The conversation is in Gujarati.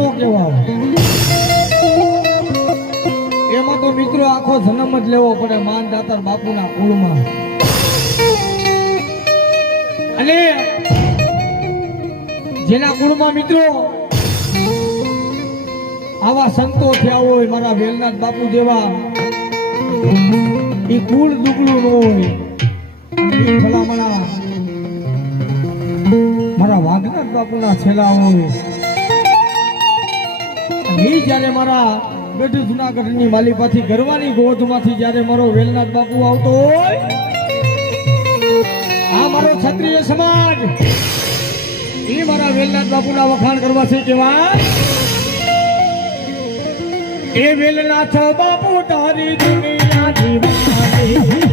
નો કહેવાય. એમાં તો મિત્રો આખો જન્મ જ લેવો પડે માનદાતા બાપુના કુળમાં. અને જેના કુળમાં મિત્રો આવા સંતો થયા હોય મારા વેલનાથ બાપુ જેવા, એ કુળ દુગડું ન હોય. ભલામણા મારા વાઘનાથ બાપુના છેલા હોય. એ જયારે મારા ગઢ જુનાગઢની માલિપાથી ગરવાની ગોધમાંથી જયારે મારો વેલનાથ બાપુ આવતો હોય, આ મારો ક્ષત્રિય સમાજ એ મારા વેલનાથ બાપુના વખાણ કરવા છે. કેવા એ વેલનાથ બાપુ તારી દુનિયા જીવાની